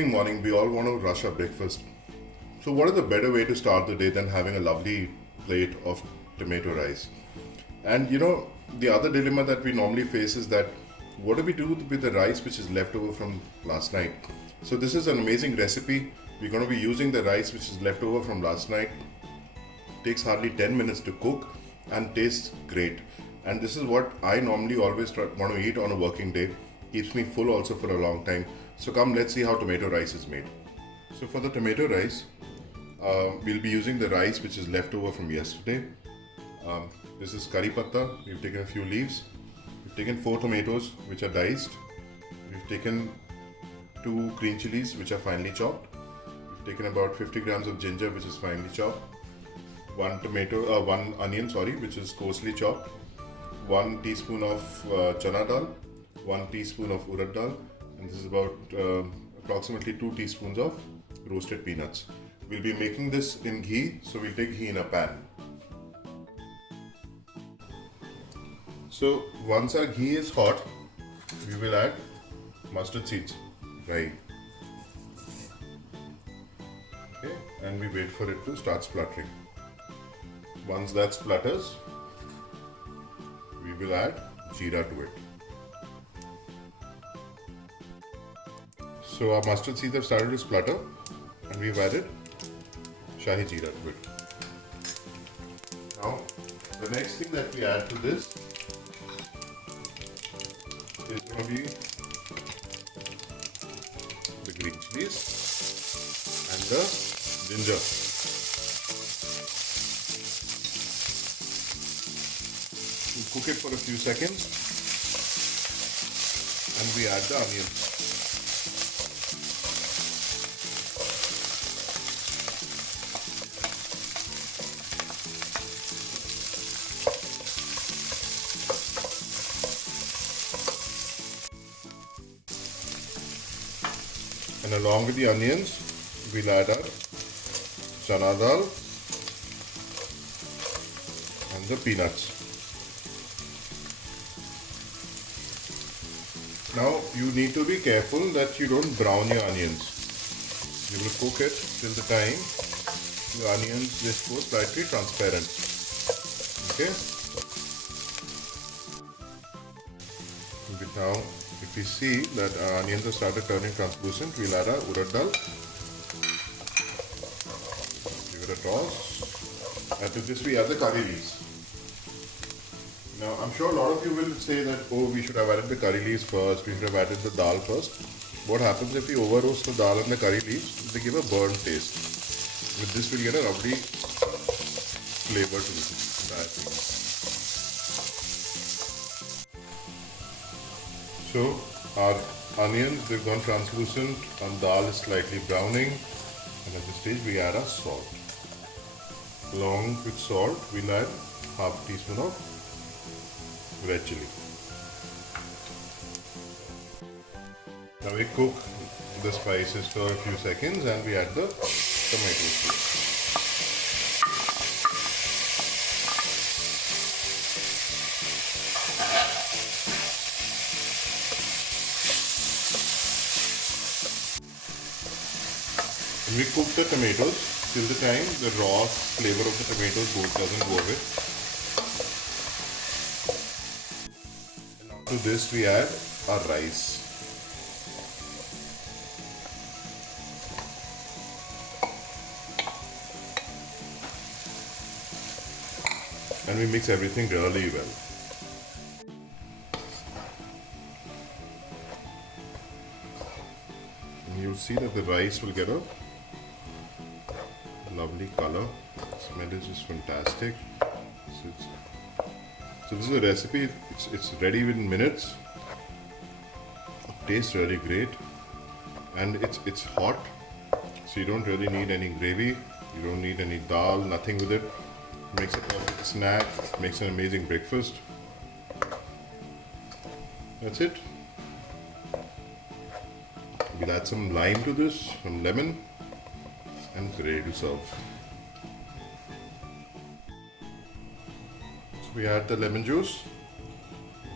opening morning, we all want to rush our breakfast. So what is a better way to start the day than having a lovely plate of tomato rice? And the other dilemma that we normally face is that what do we do with the rice which is left over from last night? So this is an amazing recipe. We're going to be using the rice which is left over from last night. Takes hardly 10 minutes to cook and tastes great. And this is what I normally always want to eat on a working day. Keeps me full also for a long time. So come, let's see how tomato rice is made. So for the tomato rice, we'll be using the rice which is left over from yesterday. This is curry patta. We've taken a few leaves. We've taken 4 tomatoes which are diced. We've taken 2 green chilies which are finely chopped. We've taken about 50 grams of ginger which is finely chopped. 1 onion, which is coarsely chopped. 1 teaspoon of channa dal. 1 teaspoon of urad dal. And this is about approximately 2 teaspoons of roasted peanuts. We'll be making this in ghee, so we'll take ghee in a pan. So once our ghee is hot, we will add mustard seeds, right? Okay, and we wait for it to start spluttering. Once that splutters, we will add jeera to it. So our mustard seeds have started to splutter and we've added shahi jeera to it. Now the next thing that we add to this is going to be the green chilies and the ginger. We cook it for a few seconds and we add the onions. And along with the onions, we'll add our chana dal and the peanuts. Now you need to be careful that you don't brown your onions. You will cook it till the time the onions just go slightly transparent. Okay? Now if we see that our onions have started turning translucent, we'll add our urad dal. Give it a toss. And to this we add the curry leaves. Now I'm sure a lot of you will say that, oh, we should have added the curry leaves first, we should have added the dal first. What happens if we over roast the dal and the curry leaves? They give a burnt taste. With this we'll get a lovely flavor to this entire thing. So our onions, they've gone translucent and dal is slightly browning, and at this stage we add our salt. Along with salt we'll add half a teaspoon of red chilli. Now we cook the spices for a few seconds and we add the tomatoes. We cook the tomatoes till the time the raw flavor of the tomatoes doesn't go away. And now to this we add our rice. And we mix everything really well. And you'll see that the rice will get a lovely color. Smell is just fantastic. So this is a recipe. It's ready within minutes. It tastes really great, and it's hot, so you don't really need any gravy. You don't need any dal. Nothing with it. Makes a perfect snack. Makes an amazing breakfast. That's it. We'll add some lime to this, some lemon, and it's ready to serve. So we add the lemon juice.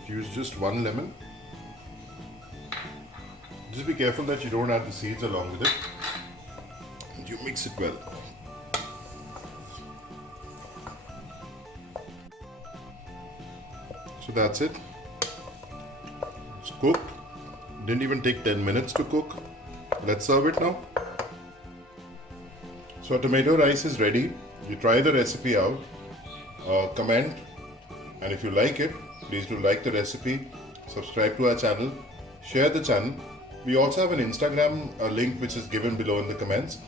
Use just 1 lemon. Just be careful that you don't add the seeds along with it. And you mix it well. So that's it. It's cooked. Didn't even take 10 minutes to cook. Let's serve it now. So our tomato rice is ready. You try the recipe out, comment, and if you like it, please do like the recipe, subscribe to our channel, share the channel. We also have an Instagram link which is given below in the comments.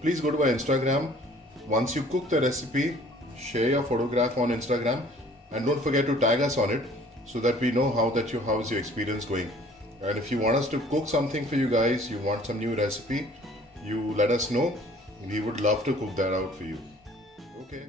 Please go to our Instagram. Once you cook the recipe, share your photograph on Instagram and don't forget to tag us on it so that we know how is your experience going. And if you want us to cook something for you guys, you want some new recipe, you let us know. We would love to cook that out for you. Okay.